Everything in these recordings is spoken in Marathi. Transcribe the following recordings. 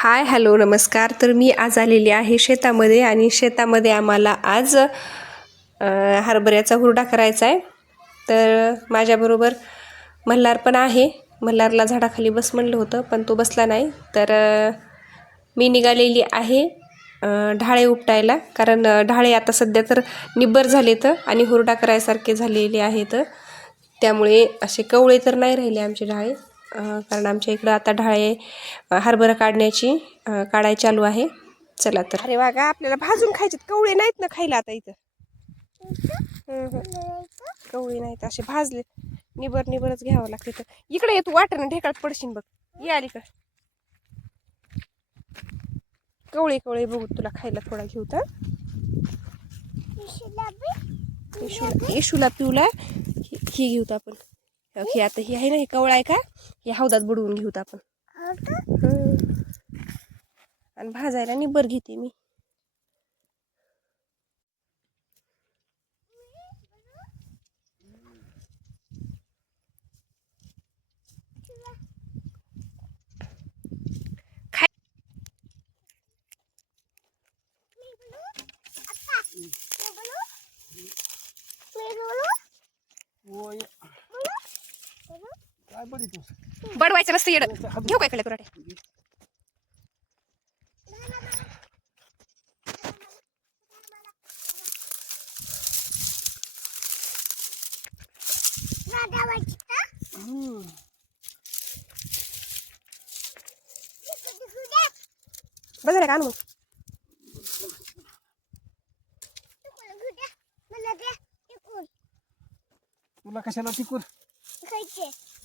हाय हॅलो नमस्कार. तर मी आज आलेली आहे शेतामध्ये आणि शेतामध्ये आम्हाला आज हरभऱ्याचा हुरडा करायचा आहे. तर माझ्याबरोबर मल्हार पण आहे. मल्हारला झाडाखाली बस म्हणलं होतं पण तो बसला नाही. तर मी निघालेली आहे ढाळे उपटायला. कारण ढाळे आता सध्या तर निब्बर झाले तर आणि हुरडा करायसारखे झालेले आहेत. त्यामुळे असे कवळे तर नाही राहिले आमचे ढाळे. कारण आमच्या इकडं आता ढाळे हरभरा काढण्याची काढाय चालू आहे. चला तर. अरे वा का आपल्याला भाजून खायचे कवळे नाहीत ना खायला आता इथं. कवळे नाहीत असे भाजले. निबर निबरच घ्यावं लागते तर इकडे ये तू वाटणं ढेकाळत पडशील बघ. ये अलीकडं. कवळे कवळे बघू तुला खायला थोडा घेऊ तर येशूला येशूला पिऊला. ही ही घेऊत आपण. हे आता ही आहे ना हे कवळा आहे का? हे हौदात बुडवून घेऊत आपण. हं. आणि भाजायला निब्बर घेते मी. खाय होय काय बरी तू? बडवायचं नसतं येडं. घेऊ काय तुला बघा का आणू? तुला कशाला टिकून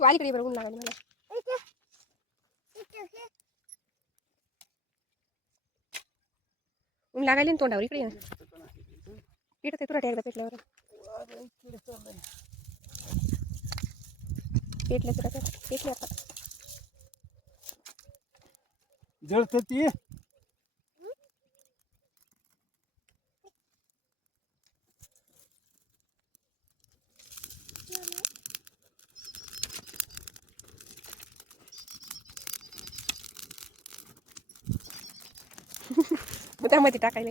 तू अलीकडे बघून ऊन मला. ऊन लागायला ना तोंडावर इकडे पेटत ना. तुला एकदा पेटल्यावर. पेटलं तुला पेटलं आता. जळत ती मग त्यामध्ये टाकायला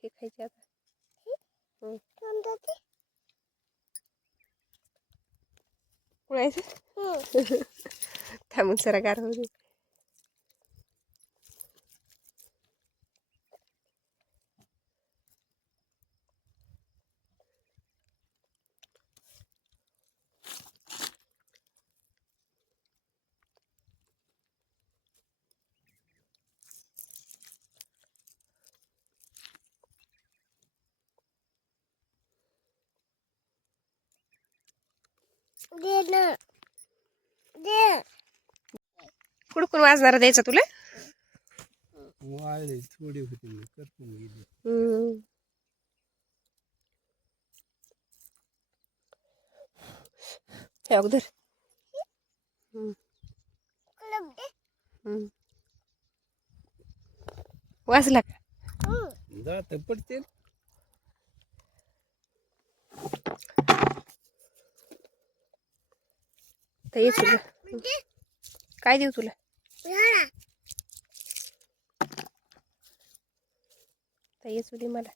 કે ખાઈ જતા ઉડાય છે થામુક સરા ગાર હોય कुडकुड वाजणारा द्यायचा तुला? वाळले थोडी होती करपून अगोदर वाचला का? जात तर ये तुला. काय देऊ तुला? तर ये मला.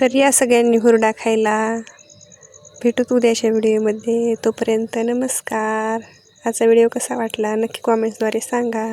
तर या सगळ्यांनी हुरडा खायला. भेटूत उद्याच्या व्हिडिओमध्ये तोपर्यंत नमस्कार. आजचा व्हिडिओ कसा वाटला? नक्की कॉमेंट्सद्वारे सांगा.